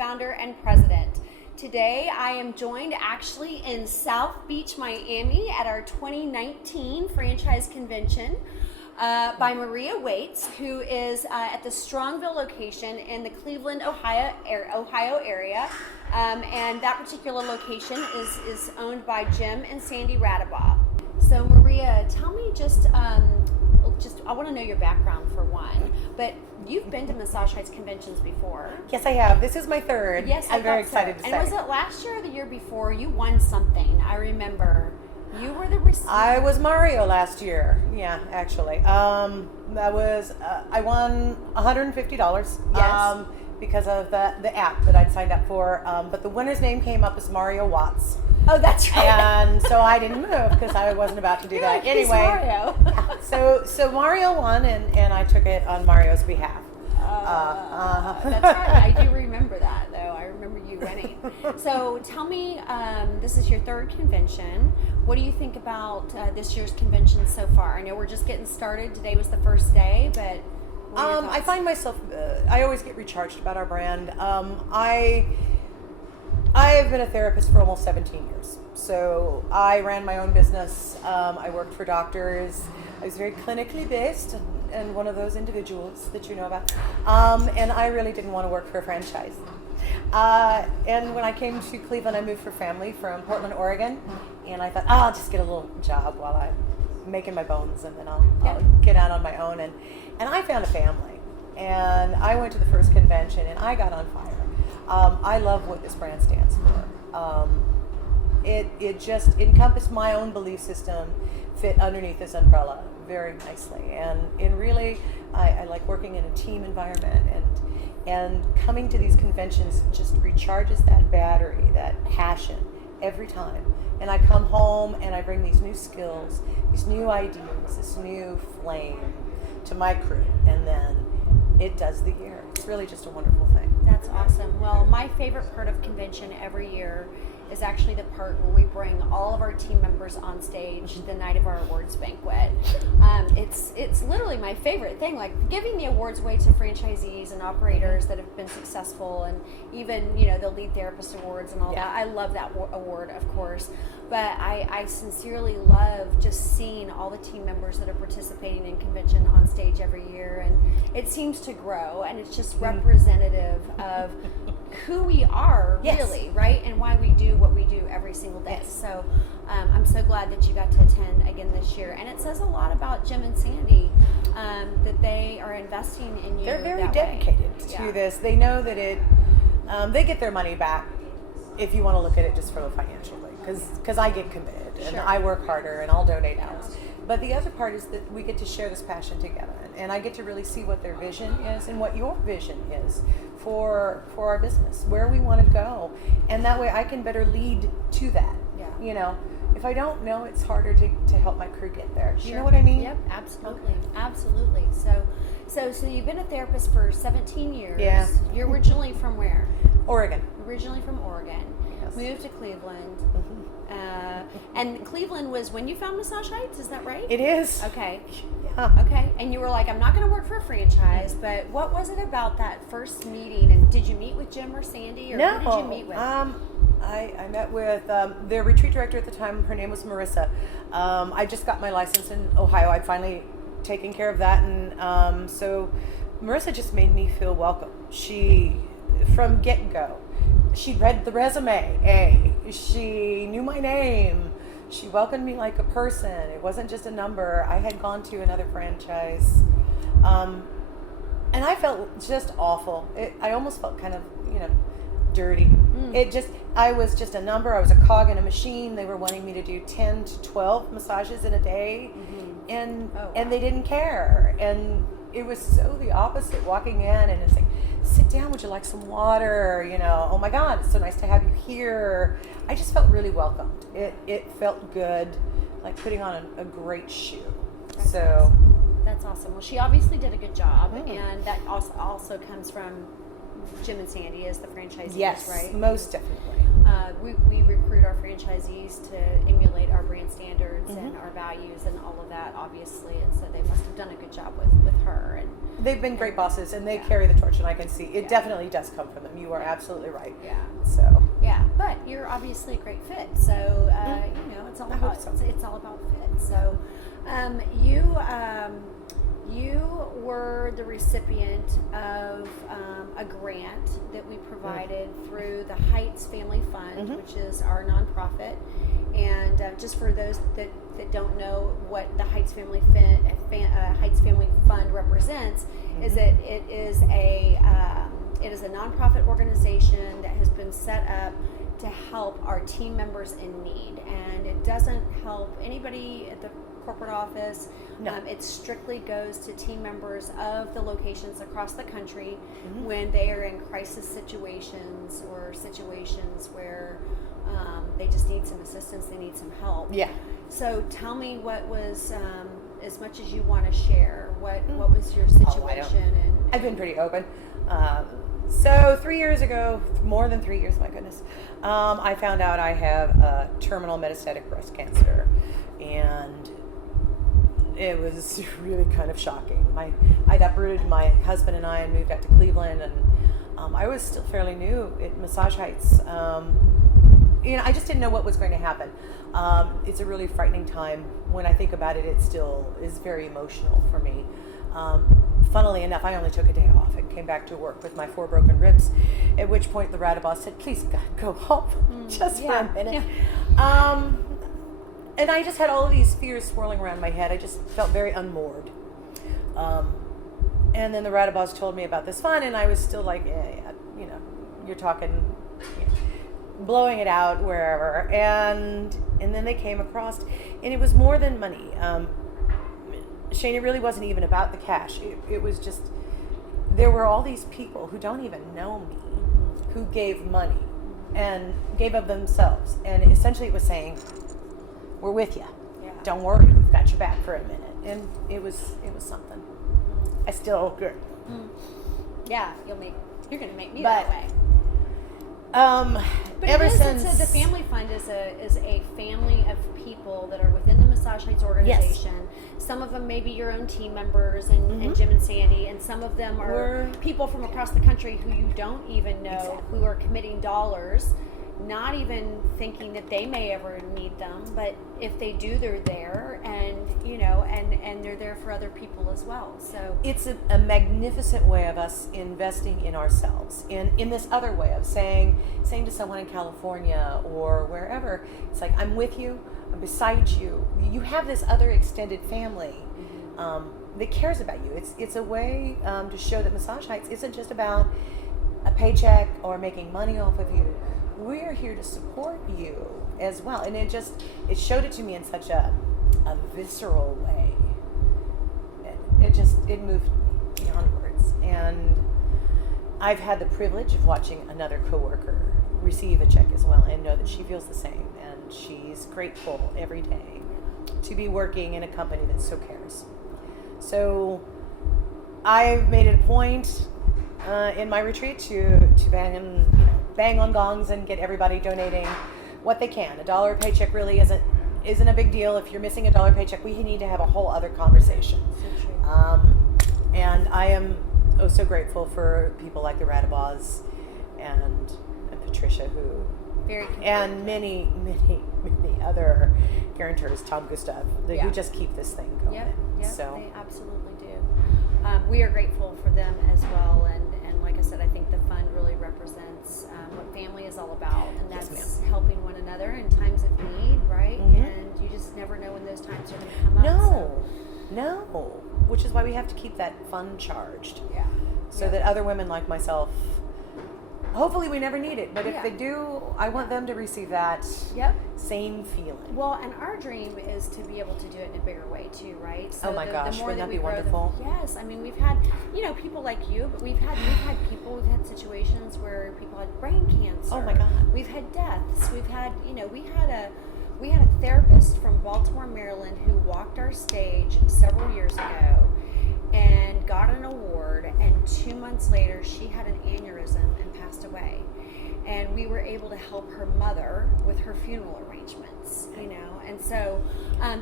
co-founder and president. Today I am joined actually in South Beach, Miami at our 2019 franchise convention by Maria Waits, who is at the Strongville location in the Cleveland, Ohio area. And that particular location is owned by Jim and Sandy Radabaugh. So Maria, tell me just I want to know your background for one, but you've been to Massage Heights conventions before. Yes, I have. This is my third. Yes, I'm very excited to say. And was it last year or the year before? You won something. I remember. You were the receiver. I was Mario last year. Yeah, actually. That was I won $150. Yes. Because of the app that I'd signed up for. But the winner's name came up as Mario Watts. Oh, that's right. And so I didn't move because I wasn't about to do that. Like, anyway, Mario. So Mario won, and I took it on Mario's behalf. That's right. I do remember that, though. I remember you winning. So tell me, this is your third convention. What do you think about this year's convention so far? I know we're just getting started. Today was the first day, but what are your thoughts? I find myself, I always get recharged about our brand. I have been a therapist for almost 17 years. So I ran my own business. I worked for doctors. I was very clinically based and one of those individuals that you know about. And I really didn't want to work for a franchise. And when I came to Cleveland, I moved for family from Portland, Oregon. And I thought, I'll just get a little job while I'm making my bones, and then I'll get out on my own. And I found a family. And I went to the first convention, and I got on fire. I love what this brand stands for. It just encompassed my own belief system, fit underneath this umbrella very nicely. And really, I like working in a team environment, and coming to these conventions just recharges that battery, that passion every time. And I come home and I bring these new skills, these new ideas, this new flame to my crew, and then it does the year. It's really just a wonderful thing. That's awesome. Well, my favorite part of convention every year is actually the part where we bring all of our team members on stage the night of our awards banquet. It's literally my favorite thing, like giving the awards away to franchisees and operators that have been successful, and even, the lead therapist awards and all that. I love that award, of course, but I sincerely love just seeing all the team members that are participating in convention on stage every year, and it seems to grow, and it's just representative of who we are, really, right? And why we do what we do every single day. Yes. So I'm so glad that you got to attend again this year. And it says a lot about Jim and Sandy that they are investing in you. They're very dedicated to this. They know that they get their money back if you want to look at it just from a financially, because I get committed and I work harder and I'll donate hours. But the other part is that we get to share this passion together, and I get to really see what their vision is and what your vision is for our business, where we want to go, and that way I can better lead to that. If I don't know, it's harder to help my crew get there. You know what I mean? Yep, absolutely. So you've been a therapist for 17 years. Yeah. You're originally from where? Oregon. Originally from Oregon. Yes. Moved to Cleveland. And Cleveland was when you found Massage Heights, is that right? It is. Okay. Yeah. Okay. And you were like, I'm not going to work for a franchise, but what was it about that first meeting? And did you meet with Jim or Sandy, or No. who did you meet with? I met with their retreat director at the time. Her name was Marissa. I just got my license in Ohio. I'd finally taken care of that, and so Marissa just made me feel welcome. She, from get-go, she read the resume. She knew my name. She welcomed me like a person. It wasn't just a number. I had gone to another franchise, and I felt just awful. I almost felt kind of, dirty. I was just a number. I was a cog in a machine. They were wanting me to do 10 to 12 massages in a day, and they didn't care. And it was so the opposite. Walking in and it's like, sit down, would you like some water? Oh my God, it's so nice to have you here. I just felt really welcomed. It felt good, like putting on a great shoe. That's awesome. Well, she obviously did a good job, and that also comes from Jim and Sandy as the franchisees, yes, right? most definitely. we recruit our franchisees to emulate our brand standards and our values and all of that, obviously. And so they must have done a good job with her. And they've been great bosses, and they carry the torch, and I can see it definitely does come from them. You are absolutely right. Yeah. So. Yeah, but you're obviously a great fit. So it's all about it's all about fit. So, you were the recipient of a grant that we provided through the Heights Family Fund, which is our nonprofit. And just for those that don't know what the Heights Family Fund represents, is that it is a nonprofit organization that has been set up to help our team members in need, and it doesn't help anybody at the corporate office. No. It strictly goes to team members of the locations across the country when they are in crisis situations or situations where they just need some assistance, they need some help. Yeah. So tell me what was, as much as you want to share, what was your situation? I've been pretty open. So 3 years ago, more than 3 years, my goodness, I found out I have terminal metastatic breast cancer, and it was really kind of shocking. I'd uprooted my husband and I and moved out to Cleveland, and I was still fairly new at Massage Heights. I just didn't know what was going to happen. It's a really frightening time. When I think about it, it still is very emotional for me. Funnily enough, I only took a day off and came back to work with my 4 broken ribs, at which point the Radabas said, please, God, go home just for a minute. Yeah. And I just had all of these fears swirling around my head. I just felt very unmoored. And then the Radabas told me about this fund, and I was still like, you're talking, blowing it out wherever. And then they came across, and it was more than money. Shane, it really wasn't even about the cash. It was just, there were all these people who don't even know me, who gave money and gave of themselves. And essentially it was saying, we're with you. Yeah. Don't worry, we've got your back for a minute. And it was something. I still good. Yeah, you're going to make me that way. But ever since the Family Fund is a family of people that are within the Massage Heights organization. Yes. Some of them may be your own team members and Jim and Sandy, and some of them are people from across the country who you don't even know, who are committing dollars, not even thinking that they may ever need them, but if they do, they're there, and they're there for other people as well. So it's a magnificent way of us investing in ourselves, in this other way of saying to someone in California or wherever, it's like, I'm with you, I'm beside you. You have this other extended family that cares about you. It's a way to show that Massage Heights isn't just about a paycheck or making money off of you. We're here to support you as well. And it showed it to me in such a visceral way. It moved me beyond words. And I've had the privilege of watching another coworker receive a check as well and know that she feels the same. And she's grateful every day to be working in a company that so cares. So I've made it a point in my retreat to bang on gongs and get everybody donating what they can. $1 paycheck really isn't a big deal. If you're missing $1 paycheck, we need to have a whole other conversation. So true. And I am so grateful for people like the Radabas and Patricia, who and many other guarantors, Tom Gustav, who just keep this thing going. Yep, so they absolutely do. We are grateful for them as well, and like I said, I think the fund really represents what family is all about, and that's helping one another in times of need, right? And you just never know when those times are going to come up. No. Which is why we have to keep that fund charged. Yeah. So that other women like myself, hopefully we never need it, but if they do, I want them to receive that same feeling. Well, and our dream is to be able to do it in a bigger way too, right? So oh my gosh, wouldn't that be wonderful? Yes, I mean, we've had, people like you, but we've had situations where people had brain cancer. Oh my God. We've had deaths. We've had, we had a therapist from Baltimore, Maryland, who walked our stage several years ago, and got an award, and 2 months later she had an aneurysm and passed away. And we were able to help her mother with her funeral arrangements, you know. And so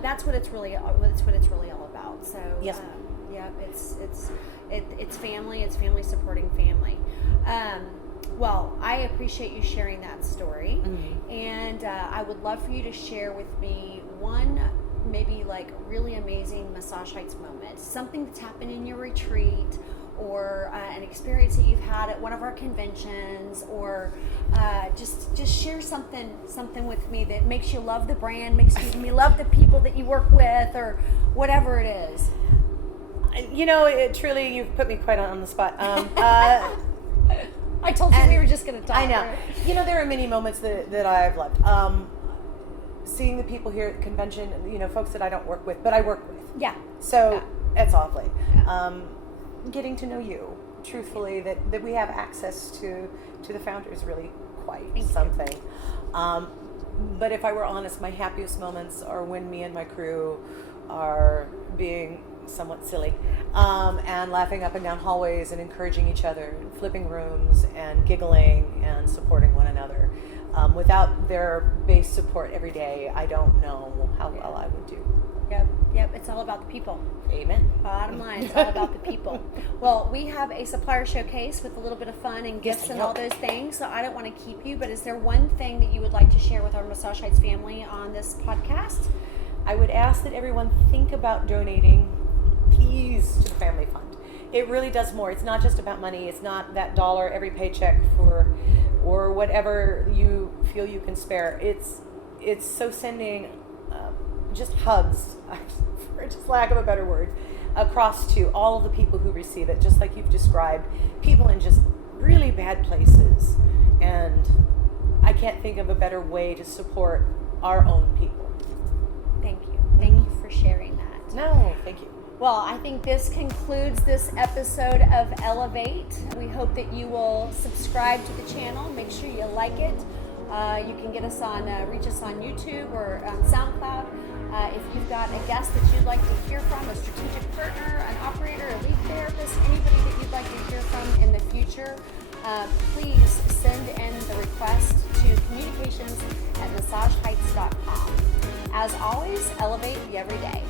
that's what it's really all about. So Yes. yeah, it's family. It's family supporting family. Well, I appreciate you sharing that story, and I would love for you to share with me one maybe like really amazing Massage Heights moment, something that's happened in your retreat, or an experience that you've had at one of our conventions, or just share something with me that makes you love the brand, makes you love the people that you work with, or whatever it is. You know, truly, you've put me quite on the spot. I told you we were just going to talk. I know. Right? You know, there are many moments that I've loved. Seeing the people here at the convention, you know, folks that I don't work with, but I work with. Yeah. So it's lovely. Yeah. Getting to know you, truthfully, that we have access to the founder is really quite something. But if I were honest, my happiest moments are when me and my crew are being somewhat silly and laughing up and down hallways and encouraging each other, and flipping rooms and giggling and supporting one another. Without their base support every day, I don't know how well I would do. Yep. It's all about the people. Amen. Bottom line, it's all about the people. Well, we have a supplier showcase with a little bit of fun and gifts and all those things, so I don't want to keep you, but is there one thing that you would like to share with our Massage Heights family on this podcast? I would ask that everyone think about donating, please, to the family fund. It really does more. It's not just about money. It's not that $1 every paycheck or whatever you feel you can spare. It's so sending just hugs, for just lack of a better word, across to all of the people who receive it, just like you've described, people in just really bad places. And I can't think of a better way to support our own people. Thank you. Thank you for sharing that. No, thank you. Well, I think this concludes this episode of Elevate. We hope that you will subscribe to the channel. Make sure you like it. You can get us on, reach us on YouTube or on SoundCloud. If you've got a guest that you'd like to hear from, a strategic partner, an operator, a lead therapist, anybody that you'd like to hear from in the future, please send in the request to communications@massageheights.com. As always, elevate the everyday.